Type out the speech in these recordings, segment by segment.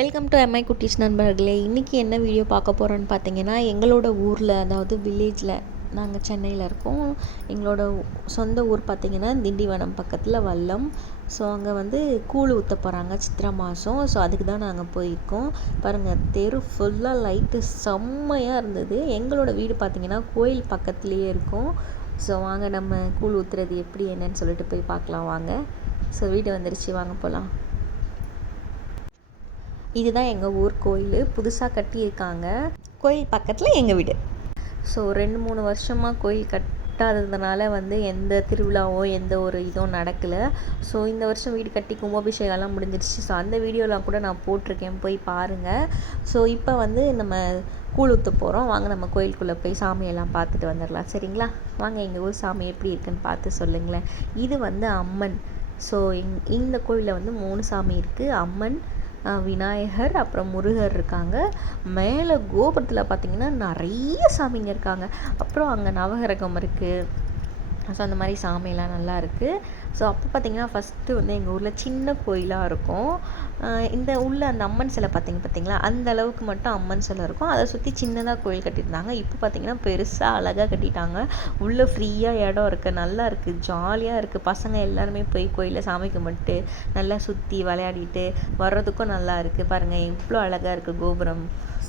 Welcome to Mi குட்டீஸ் நண்பர்களே இன்றைக்கி என்ன வீடியோ பார்க்க போகிறோன்னு பார்த்தீங்கன்னா எங்களோட ஊரில் அதாவது வில்லேஜில் நாங்கள் சென்னையில் இருக்கோம். எங்களோட சொந்த ஊர் பார்த்திங்கன்னா திண்டிவனம் பக்கத்தில் வல்லம். ஸோ அங்கே வந்து கூழ் ஊற்ற போகிறாங்க சித்திரை மாதம் ஸோ அதுக்கு தான் நாங்கள் போயிருக்கோம். பாருங்கள் தெரு ஃபுல்லாக லைட்டு செம்மையாக இருந்தது. எங்களோட வீடு பார்த்திங்கன்னா கோயில் பக்கத்துலேயே இருக்கும். ஸோ வாங்க நம்ம கூழ் ஊற்றுறது எப்படி என்னன்னு சொல்லிட்டு போய் பார்க்கலாம் வாங்க. ஸோ வீடு வந்துருச்சு வாங்க போகலாம் இதுதான் எங்கள் ஊர் கோயில். புதுசாக கட்டியிருக்காங்க. கோயில் பக்கத்தில் எங்கள் வீடு. ஸோ ரெண்டு மூணு வருஷமாக கோயில் கட்டாததுனால வந்து எந்த திருவிழாவோ எந்த ஒரு இதுவும் நடக்கலை. ஸோ இந்த வருஷம் வீடு கட்டி கும்பாபிஷேகம்லாம் முடிஞ்சிருச்சு. ஸோ அந்த வீடியோலாம் கூட நான் போட்டிருக்கேன். போய் பாருங்கள் ஸோ இப்போ வந்து நம்ம கூழ் ஊற்ற போகிறோம் வாங்க நம்ம கோயிலுக்குள்ளே போய் சாமியெல்லாம் பார்த்துட்டு வந்துடலாம். சரிங்களா? வாங்க எங்கள் ஊர் சாமி எப்படி இருக்குன்னு பார்த்து சொல்லுங்களேன். இது வந்து அம்மன். ஸோ இங் இந்த கோயிலில் வந்து மூணு சாமி இருக்குது அம்மன் விநாயகர் அப்புறம் முருகர் இருக்காங்க. மேலே கோபுரத்தில் பார்த்திங்கன்னா நிறைய சாமிங்க இருக்காங்க. அப்புறம் அங்கே நவகிரகம் இருக்குது ஸோ அந்த மாதிரி சாமியெல்லாம் நல்லா இருக்குது ஸோ அப்போ பார்த்திங்கன்னா ஃபஸ்ட்டு வந்து எங்கள் ஊரில் சின்ன கோயிலாக இருக்கும். இந்த உள்ள அந்த அம்மன் சிலை பார்த்திங்க பார்த்திங்களா? அந்த அளவுக்கு மட்டும் அம்மன் சிலை இருக்கும். அதை சுற்றி சின்னதாக கோயில் கட்டியிருந்தாங்க. இப்போ பார்த்திங்கன்னா பெருசாக அழகாக கட்டிட்டாங்க. உள்ளே ஃப்ரீயாக இடம் இருக்குது நல்லா இருக்குது ஜாலியாக இருக்குது பசங்க எல்லாருமே போய் கோயிலில் சாமி கும்பிட்டு நல்லா சுற்றி விளையாடிட்டு வர்றதுக்கும் நல்லா இருக்குது பாருங்கள் எவ்வளோ அழகாக இருக்குது கோபுரம்.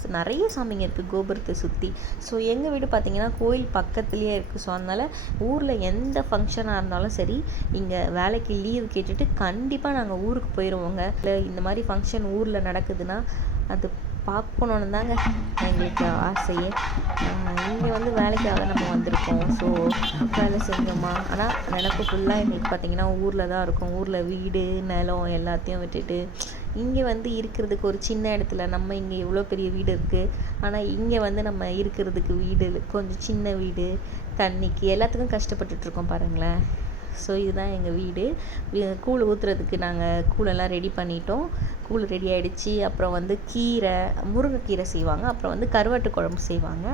நிறைய சாமிங்க இருக்குது கோபுரத்தை சுற்றி ஸோ எங்கள் வீடு பார்த்திங்கன்னா கோயில் பக்கத்துலேயே இருக்குது ஸோ அதனால் ஊரில் எந்த ஃபங்க்ஷனாக இருந்தாலும் சரி இங்கே வேலைக்கு லீவ் கேட்டுட்டு கண்டிப்பாக நாங்கள் ஊருக்கு போயிடுவோங்க இல்லை இந்த மாதிரி ஃபங்க்ஷன் ஊரில் நடக்குதுன்னா அது பார்க்கணுன்னு தாங்க எங்களுக்கு ஆசையே. இங்கே வந்து வேலைக்காக நம்ம வந்திருக்கோம். ஸோ வேலை செஞ்சோமா? ஆனால் நினப்பு ஃபுல்லாக எங்களுக்கு பார்த்திங்கன்னா ஊரில் தான் இருக்கும். ஊரில் வீடு நிலம் எல்லாத்தையும் விட்டுட்டு இங்கே வந்து இருக்கிறதுக்கு ஒரு சின்ன இடத்துல நம்ம இங்கே இவ்வளோ பெரிய வீடு இருக்குது ஆனால் இங்கே வந்து நம்ம இருக்கிறதுக்கு வீடு கொஞ்சம் சின்ன வீடு தண்ணிக்கு எல்லாத்துக்கும் கஷ்டப்பட்டுட்ருக்கோம் பாருங்களேன். ஸோ இதுதான் எங்கள் வீடு. கூழ் ஊற்றுறதுக்கு நாங்கள் கூழெல்லாம் ரெடி பண்ணிட்டோம். கூழ் ரெடி ஆகிடுச்சி அப்புறம் வந்து கீரை முருங்கைக்கீரை செய்வாங்க. அப்புறம் வந்து கருவாட்டு குழம்பு செய்வாங்க.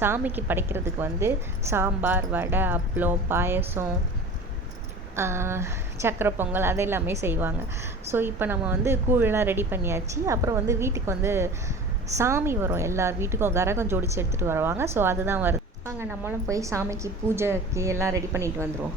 சாமிக்கு படைக்கிறதுக்கு வந்து சாம்பார் வடை அப்பளம் பாயசம் சக்கரை பொங்கல் அது எல்லாமே செய்வாங்க. ஸோ இப்போ நம்ம வந்து கூழெல்லாம் ரெடி பண்ணியாச்சு. அப்புறம் வந்து வீட்டுக்கு வந்து சாமி வரும். எல்லார் வீட்டுக்கும் கரகம் ஜோடிச்சு எடுத்துகிட்டு வருவாங்க. ஸோ அதுதான் வருது. வாங்க நம்மளும் போய் சாமிக்கு பூஜைக்கு எல்லாம் ரெடி பண்ணிட்டு வந்துடுவோம்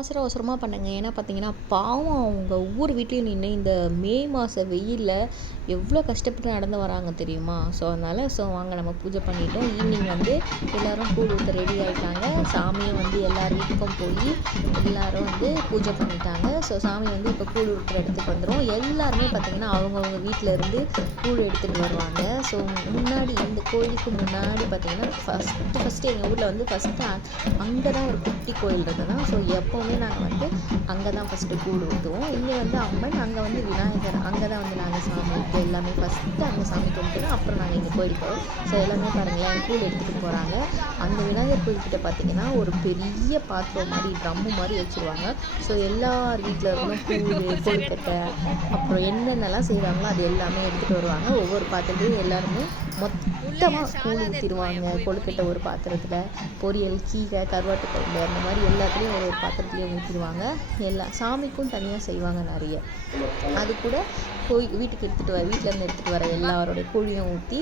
அவசர அவசரமாக பண்ணுங்க. ஏன்னா பார்த்தீங்கன்னா பாவம் அவங்க ஒவ்வொரு வீட்லேயும் நின்று இந்த மே மாத வெயிலில் எவ்வளோ கஷ்டப்பட்டு நடந்து வராங்க தெரியுமா? ஸோ அதனால் ஸோ வாங்க நம்ம பூஜை பண்ணிட்டோம். ஈவினிங் வந்து எல்லோரும் கூழ் ஊற்ற ரெடி ஆகிட்டாங்க சாமியும் வந்து எல்லார் வீட்டுக்கும் போய் எல்லோரும் வந்து பூஜை பண்ணிட்டாங்க. ஸோ சாமி வந்து இப்போ கூழ் ஊற்றுற இடத்துக்கு வந்துடும் எல்லாருமே பார்த்திங்கன்னா அவங்கவுங்க வீட்டில் இருந்து கூழ் எடுத்துகிட்டு வருவாங்க. ஸோ முன்னாடி இந்த கோயிலுக்கு முன்னாடி பார்த்திங்கன்னா ஃபஸ்ட்டு ஃபஸ்ட்டு எங்கள் ஊரில் வந்து ஃபஸ்ட்டு அங்கே தான் ஒரு குட்டி கோயில் இருந்ததுன்னா ஸோ எப்போவுமே நாங்கள் வந்து அங்கே தான் ஃபஸ்ட்டு கூழ் ஊற்றுவோம் இங்கே வந்து அம்மன் அங்கே வந்து விநாயகர் அங்கே தான் வந்து நாங்கள் சாமி எல்லாமே ஃபஸ்ட்டு அங்கே சாமி கும்பிட்டு அப்புறம் நாங்கள் இங்கே கோயிலுக்கு போகிறோம் ஸோ எல்லாமே பாருங்களேன் கூழ் எடுத்துகிட்டு போகிறாங்க அந்த விநாயகர் கோயில்கிட்ட பார்த்தீங்கன்னா ஒரு பெரிய பாத்திரம் மாதிரி ட்ரம்மு மாதிரி வச்சுருவாங்க. ஸோ எல்லார் வீட்டில் இருந்தும் கூழ் கொழுக்கட்டை அப்புறம் என்னென்னலாம் செய்கிறாங்களோ அது எல்லாமே எடுத்துகிட்டு வருவாங்க. ஒவ்வொரு பாத்திரத்தையும் எல்லாருமே மொத்தமாக கூழ் ஊற்றிடுவாங்க கொழுக்கட்டை ஒரு பாத்திரத்தில் பொரியல் கீரை கருவாட்டு குழம்பு அந்த மாதிரி எல்லாத்துலேயும் ஒரு ஒரு ஊற்றிடுவாங்க எல்லா சாமிக்கும் தனியாக செய்வாங்க நிறைய. அது கூட போய் வீட்டுக்கு எடுத்துகிட்டு வர வீட்டிலேருந்து எடுத்துகிட்டு வர எல்லாரோடைய கோழியும் ஊற்றி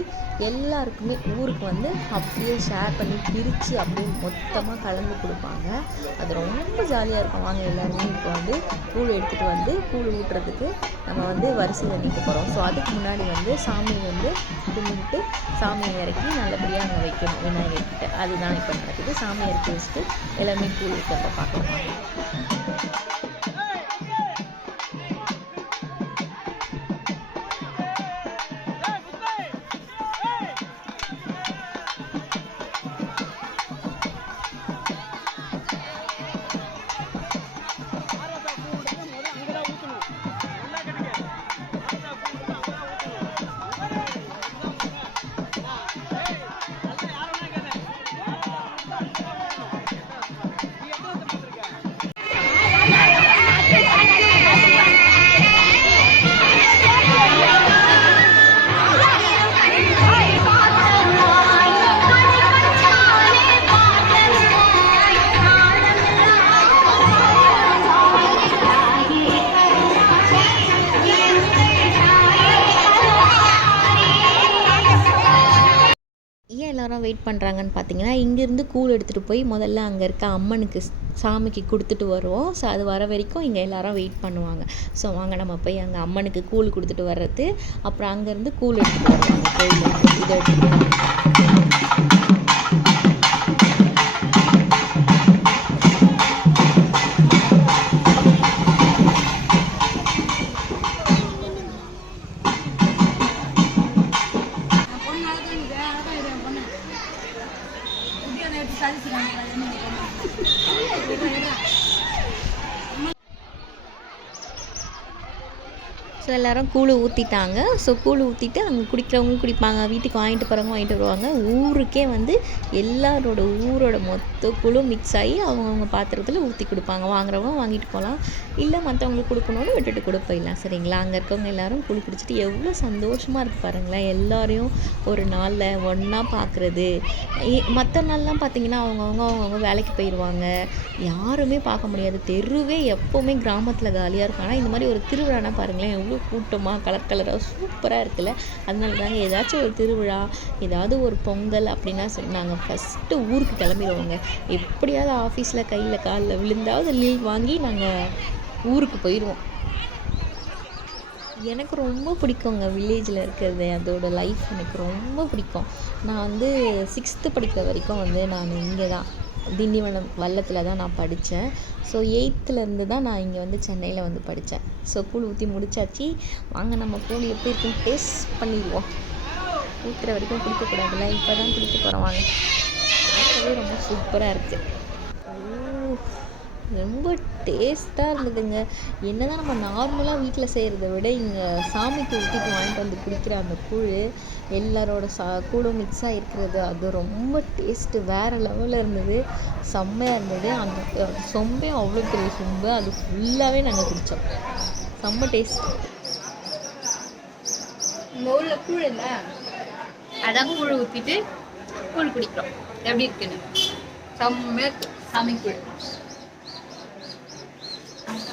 எல்லாருக்குமே ஊருக்கு வந்து அப்படியே ஷேர் பண்ணி பிரித்து அப்படியே மொத்தமாக கலந்து கொடுப்பாங்க. அது ரொம்ப ஜாலியாக இருக்கும். வாங்க எல்லாருமே இப்போ வந்து கூழ் எடுத்துகிட்டு வந்து கூழ் ஊட்டுறதுக்கு நம்ம வந்து வரிசையில் நிற்க போகிறோம் ஸோ அதுக்கு முன்னாடி வந்து சாமி வந்து கும்பிட்டு சாமியை இறக்கி நல்லபடியாக அங்கே வைக்கணும். விநாயகர்கிட்ட. அதுதான் இப்போ நடக்குது. சாமியை இறக்கி வச்சுட்டு எல்லாமே கூழ் ஊற்றுறத பார்க்கலாம் வெயிட் பண்ணுறாங்கன்னு பார்த்தீங்கன்னா இங்கேருந்து கூழ் எடுத்துகிட்டு போய் முதல்ல அங்கே இருக்க அம்மனுக்கு சாமிக்கு கொடுத்துட்டு வருவோம். ஸோ அது வர வரைக்கும் இங்கே எல்லாரும் வெயிட் பண்ணுவாங்க. ஸோ வாங்க நம்ம போய் அங்கே அம்மனுக்கு கூழ் கொடுத்துட்டு வர்றது. அப்புறம் அங்கேருந்து கூழ் எடுத்துகிட்டு வருவாங்க கோயிலுக்கு இதை எடுத்துகிட்டு வருவாங்க எல்லாரும் கூழ் ஊற்றிட்டாங்க ஸோ கூழ் ஊற்றிட்டு அங்கே குடிக்கிறவங்க குடிப்பாங்க. வீட்டுக்கு வாங்கிட்டு போகிறவங்க வாங்கிட்டு வருவாங்க. ஊருக்கே வந்து எல்லாரோட ஊரோட மொத்த கூழும் மிக்ஸ் ஆகி அவங்கவுங்க பாத்திரத்தில் ஊற்றி கொடுப்பாங்க. வாங்குறவங்க வாங்கிட்டு போகலாம். இல்லை மற்றவங்களுக்கு கொடுக்கணுன்னு விட்டுட்டு கூட போயிடலாம் சரிங்களா? அங்கே இருக்கவங்க எல்லாரும் கூழ் குடிச்சிட்டு எவ்வளோ சந்தோஷமாக இருக்கு பாருங்களேன். எல்லாரையும் ஒரு நாளில் ஒன்றா பார்க்குறது மற்ற நாள்லாம் பார்த்தீங்கன்னா அவங்கவுங்க அவங்கவுங்க வேலைக்கு போயிடுவாங்க யாருமே பார்க்க முடியாது. தெருவே எப்போவுமே கிராமத்தில் காலியாக இருக்கும். ஆனால் இந்த மாதிரி ஒரு திருவிழானா பாருங்களேன் எவ்வளோ கூட்டமாக கலர் கலராக சூப்பராக இருக்குல்ல? அதனால தாங்க ஏதாச்சும் ஒரு திருவிழா ஏதாவது ஒரு பொங்கல் அப்படின்னா சொல்லி நாங்கள் ஃபஸ்ட்டு ஊருக்கு கிளம்பிடுவோங்க. எப்படியாவது ஆஃபீஸில் கையில் காலில் விழுந்தாவது லீவ் வாங்கி நாங்கள் ஊருக்கு போயிடுவோம். எனக்கு ரொம்ப பிடிக்குங்க வில்லேஜில் இருக்கிறது அதோடய லைஃப் எனக்கு ரொம்ப பிடிக்கும். நான் வந்து சிக்ஸ்த்து படிக்கிற வரைக்கும் வந்து நான் இங்கே தான் திண்டிவனம் வல்லத்தில் தான் நான் படித்தேன் ஸோ எயித்துலேருந்து தான் நான் இங்கே வந்து சென்னையில் வந்து படித்தேன் ஸோ கூழ் ஊற்றி முடிச்சாச்சு. வாங்க நம்ம கூழ் எப்படி இருக்குன்னு டேஸ்ட் பண்ணிடுவோம். ஊற்றுற வரைக்கும் குடிக்கக்கூடாதுல்ல இப்போ தான் குடிக்க போகிறோம் வாங்க. பார்க்கவே ரொம்ப சூப்பராக இருக்குது ரொம்ப டேஸ்ட்டாக இருந்ததுங்க. என்னதான் நம்ம நார்மலாக வீட்டில் செய்கிறத விட இங்கே சாமிக்கு ஊற்றிட்டு வாங்கிட்டு வந்து குடிக்கிற அந்த கூழ் எல்லாரோட சா கூழும் மிக்ஸ் ஆகிருக்கிறது அது ரொம்ப டேஸ்ட்டு வேறு லெவலில் இருந்தது. செம்மையாக இருந்தது. அந்த சொம்பையும் அவ்வளோ பெரிய சொம்பு. அது ஃபுல்லாகவே நாங்கள் குடித்தோம் செம்ம டேஸ்ட் உங்கள் ஊரில் கூழ் இல்லை. அதான் கூழ் ஊற்றிட்டு கூழ் குடிக்கிறோம். எப்படி இருக்குன்னு? செம்மையாக சாமி கூழ்.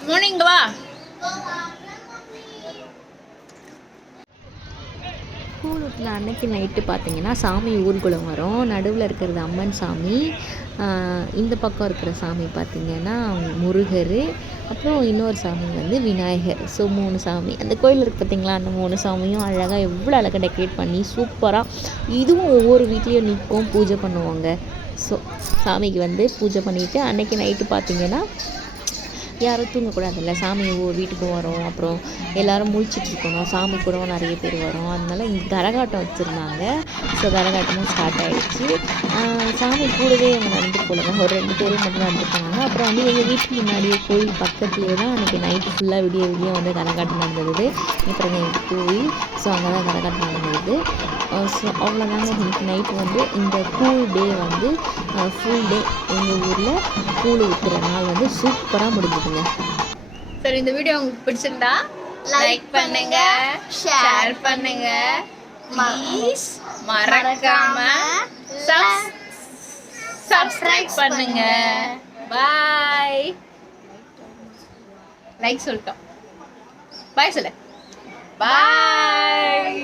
மார்னிங் வா. கூழ் அன்னைக்கு நைட்டு பார்த்தீங்கன்னா சாமி ஊர்குளம் வரும். நடுவில் இருக்கிறது அம்மன் சாமி. இந்த பக்கம் இருக்கிற சாமி பார்த்திங்கன்னா முருகர். அப்புறம் இன்னொரு சாமி வந்து விநாயகர். ஸோ மூணு சாமி. அந்த கோயில் இருக்குது பார்த்தீங்களா? அந்த மூணு சாமியும் அழகாக எவ்வளோ அழகாக டெக்கரேட் பண்ணி சூப்பராக இதுவும் ஒவ்வொரு வீட்லேயும் நிற்கும் பூஜை பண்ணுவாங்க. ஸோ சாமிக்கு வந்து பூஜை பண்ணிவிட்டு அன்னைக்கு நைட்டு பார்த்திங்கன்னா யாரும் தூங்கக்கூடாதுல்ல. சாமி வீட்டுக்கும் வரும். அப்புறம் எல்லோரும் முழிச்சிட்டு இருக்கணும் சாமி கூட நிறைய பேர் வரும். அதனால இங்கே கரகாட்டம் வச்சுருந்தாங்க. ஸோ கரகாட்டமும் ஸ்டார்ட் ஆகிடுச்சு சாமி கூடவே அவங்க நடந்து போகலங்க ஒரு ரெண்டு பேரும் மட்டும் நடந்து போனாங்க அப்புறம் வந்து எங்கள் வீட்டுக்கு முன்னாடியே கோயில் பக்கத்துலேயே தான் அன்றைக்கி நைட்டு ஃபுல்லாக விடிய விடிய வந்து கரகாட்டம் நடந்தது. அப்புறம் எங்கள் கோயில். ஸோ அங்கே தான் கரகாட்டம் நடந்தது. ஸோ அவ்வளோதாங்க இன்னைக்கு நைட்டு வந்து. இந்த கூல் டே வந்து ஃபுல் டே எங்கள் ஊரில் கூழ் ஊற்றுற நாள் வந்து சூப்பராக முடிஞ்சுதுங்க. சரி இந்த வீடியோ உங்களுக்கு பிடிச்சிருந்தா லைக் பண்ணுங்க ஷேர் பண்ணுங்க. ப்ளீஸ் மறக்காம சப்ஸ்கிரைப் பண்ணுங்க. பாய் லைக் சொல்லிட்டோம். பாய் சொல்லு. பாய்